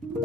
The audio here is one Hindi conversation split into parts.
1720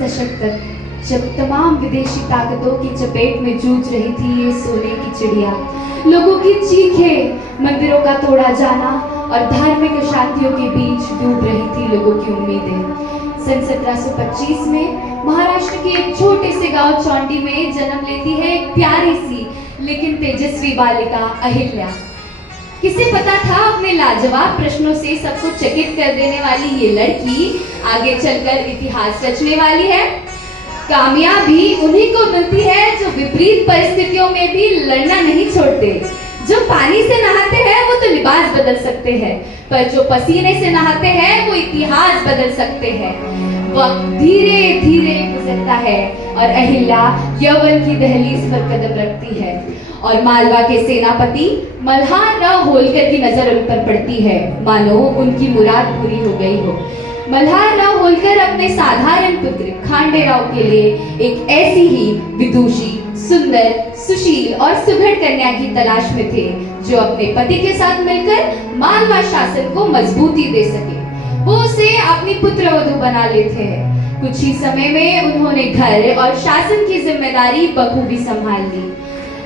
दशक तक जब तमाम विदेशी ताकतों की चपेट में जूझ रही थी ये सोने की चिड़िया, लोगों की चीखें, मंदिरों का तोड़ा जाना और धार्मिक अशांतियों के बीच डूब रही थी लोगों की उम्मीदें। सन 1725 में महाराष्ट्र के एक छोटे से गांव चौंडी में जन्म लेती है एक प्यारी सी लेकिन तेजस्वी बालिका अहिल्या। किसे पता था अपने लाजवाब प्रश्नों से सबको चकित कर देने वाली ये लड़की आगे चलकर इतिहास रचने वाली है। कामयाबी उन्हीं को मिलती है जो विपरीत परिस्थितियों में भी लड़ना नहीं छोड़ते। जो पानी से नहाते हैं वो तो लिबास बदल सकते हैं, पर जो पसीने से नहाते हैं वो इतिहास बदल सकते हैं। वक्त धीरे धीरे गुजरता है और अहिल्या यौवन की दहलीज पर कदम रखती है और मालवा के सेनापति मल्हार राव होलकर की नजर उन पर पड़ती है, मानो उनकी मुराद पूरी हो गई हो। मल्हार राव होलकर अपने साधारण पुत्र खांडे राव के लिए एक ऐसी ही विदुषी, सुंदर, सुशील और सुघड़ कन्या की तलाश में थे जो अपने पति के साथ मिलकर मालवा शासन को मजबूती दे सके। वो उसे अपनी पुत्रवधू बना लेते हैं। कुछ ही समय में उन्होंने घर और शासन की जिम्मेदारी बखूबी संभाल ली,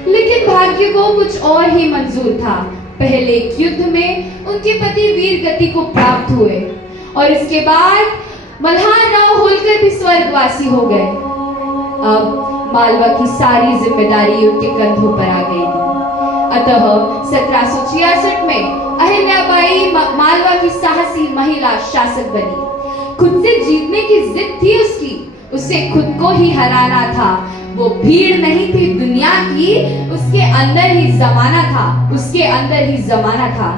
लेकिन भाग्य को कुछ और ही मंजूर था। पहले एक युद्ध में उनके पति वीर गति को प्राप्त हुए और इसके बाद मल्हार राव होलकर भी स्वर्गवासी हो गए। अब मालवा की सारी जिम्मेदारी उनके कंधों पर आ गई थी। अतः 1766 में अहिल्याबाई मालवा की साहसी महिला शासक बनी। खुद से जीतने की जिद थी उसकी, उसे खुद को ही हराना था। वो भीड़ नहीं थी दुनिया की, उसके अंदर ही जमाना था, उसके अंदर ही जमाना था।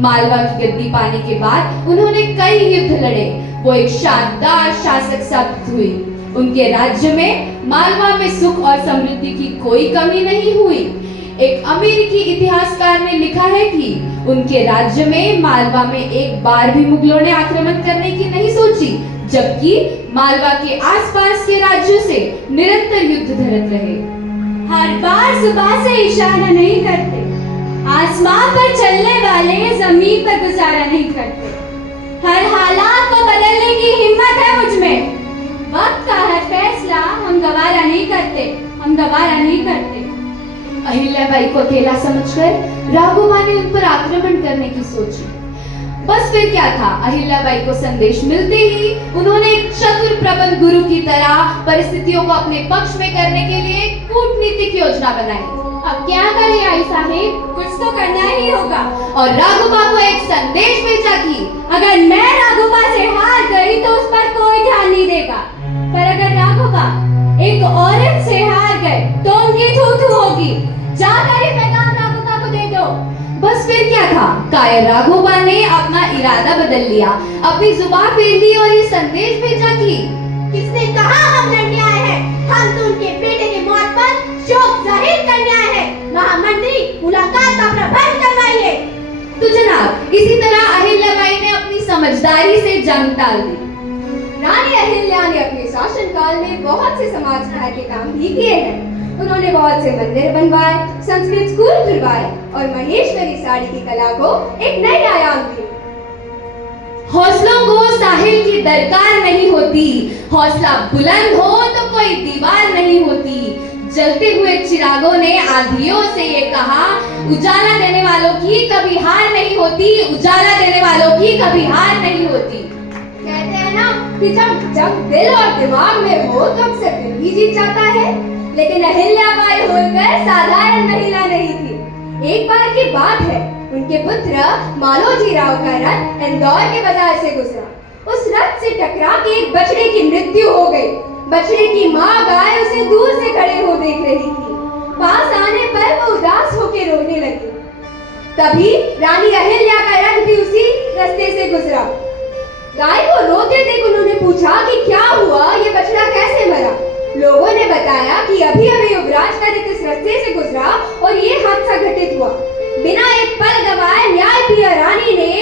मालवा की गद्दी पाने के बाद उन्होंने कई युद्ध लड़े। वो एक शानदार शासक साबित हुई। उनके राज्य में मालवा में सुख और समृद्धि की कोई कमी नहीं हुई। एक अमेरिकी इतिहासकार ने लिखा है कि उनके राज्य में मालवा में एक बार भी मुगलों ने आक्रमण करने की नहीं सोची, जबकि मालवा के आसपास के राज्यों से निरंतर युद्ध धरत रहे। हर बार जुबान से इशारा नहीं करते, आसमान पर चलने वाले जमीन पर गुजारा नहीं करते। हर हालात को बदलने की हिम्मत है मुझ में। वक्त का हर फैसला हम गवारा नहीं करते, हम गवारा नहीं करते। अहिल्याबाई को अकेला समझकर राघोबा ने उन पर आक्रमण करने की सोची। बस फिर क्या था, अहिल्याबाई को संदेश मिलते ही उन्होंने एक चतुर प्रबंध गुरु की तरह परिस्थितियों को अपने पक्ष में करने के लिए कूटनीतिक योजना बनाई। अब क्या करें आई साहिब, कुछ तो करना ही होगा। और राघोबा को एक संदेश भेजा कि अगर मैं राघोबा से हार गई तो उस पर कोई ध्यान नहीं देगा, पर अगर राघोबा एक औरत से हार गए तो उनकी थू-थू होगी। जाकर ही पैगाम राघोबा को दे दो। बस फिर क्या था, कायर राघोबा ने अपना इरादा बदल लिया, अपनी जुबान फेर दी और ये संदेश भेजा कि किसने कहा हम लड़ने आए हैं? हम तो उनके बेटे की मौत पर शोक जाहिर करने आए हैं। महामंत्री मुलाकात का प्रबंध करवाइए। तो जनाब, इसी तरह अहिल्याबाई ने अपनी समझदारी से जंग टाल दी। रानी अहिल्या ने अपने शासनकाल में बहुत से समाज सुधार के काम भी किए हैं। उन्होंने बहुत से मंदिर बनवाए, संस्कृत स्कूल खुलवाए और महेश्वरी साड़ी की कला को एक नई आयाम दी। हौसलों को साहिल की दरकार नहीं होती, हौसला बुलंद हो तो कोई दीवार नहीं होती। जलते हुए चिरागों ने आंधियों से ये कहा, उजाला देने वालों की कभी हार नहीं होती, उजाला देने वालों की कभी हार नहीं होती। कहते हैं ना कि जब दिल और दिमाग में हो तो अक्सर दिल ही जीत जाता है। लेकिन अहिल्याबाई होलकर साधारण महिला नहीं थी। एक बार की बात है, उनके पुत्र मालोजी राव का रथ इंदौर के बाजार से गुजरा। उस रथ से टकरा के एक बछड़े की मृत्यु हो गई। बछड़े की माँ गाय उसे दूर से खड़े हो देख रही थी। तभी रानी अहिल्या का रथ भी उसी रास्ते से गुजरा। गाय को रोते देख उन्होंने पूछा कि क्या हुआ, ये बछड़ा कैसे मरा। लोगों ने बताया कि अभी अभी युवराज का रथ इस रास्ते से गुजरा और ये हादसा घटित हुआ। बिना एक पल गवाए न्यायप्रिय रानी ने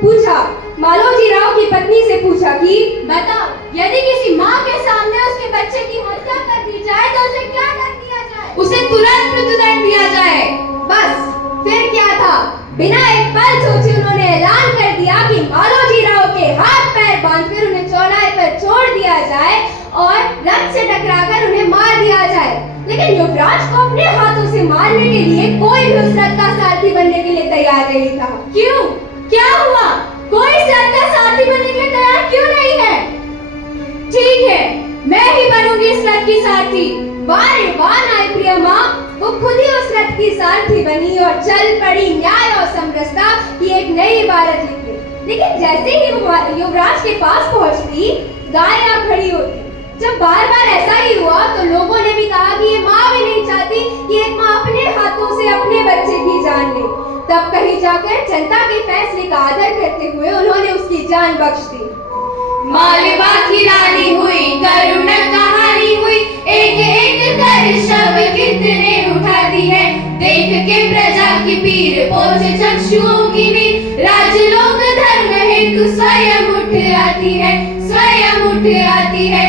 पूछा, मालोजी राव की पत्नी से पूछा कि बताओ, यदि किसी माँ के सामने उसके बच्चे की हत्या कर दी जाए तो उसे क्या दंड दिया जाए? उसे तुरंत मृत्युदंड दिया जाए। बस फिर क्या था, बिना एक पल सोचे उन्होंने ऐलान कर दिया कि मालोजी राव के हाथ पैर बांधकर उन्हें चौराहे पर छोड़ दिया जाए और रथ से टकराकर उन्हें मार दिया जाए। लेकिन युवराज को अपने हाथों से मारने के लिए कोई भी उस रथ का सारथी बनने के लिए तैयार नहीं था। क्यों? क्या हुआ? कोई इस रथ का सारथी बनने के लिए तैयार क्यों नहीं है? ठीक है, मैं ही बनूंगी इस रथ की सारथी। वाह रे वाह न्यायप्रिय माँ, वो खुद ही उस रथ की सारथी बनी और चल पड़ी न्याय और समरसता की एक नई इबारत लिखने। लेकिन जैसे ही वो युवराज के पास पहुंचती, गाय आ खड़ी होती। जब बार बार ऐसा ही हुआ तो लोगों ने भी कहा कि ये माँ भी नहीं चाहती कि एक माँ अपने हाथों से अपने बच्चे की जान ले। तब कहीं जाकर जनता के फैसले का आदर करते हुए उन्होंने उसकी जान बख्श दी। मालवा की रानी हुई, करुण कहानी हुई, एक एक कर शव कितने उठा दी है। देख के प्रजा की पीर पोछ चक्षुओं की नींद, राजलोक धर्म हेतु स्वयं उठ आती है, स्वयं उठ आती है।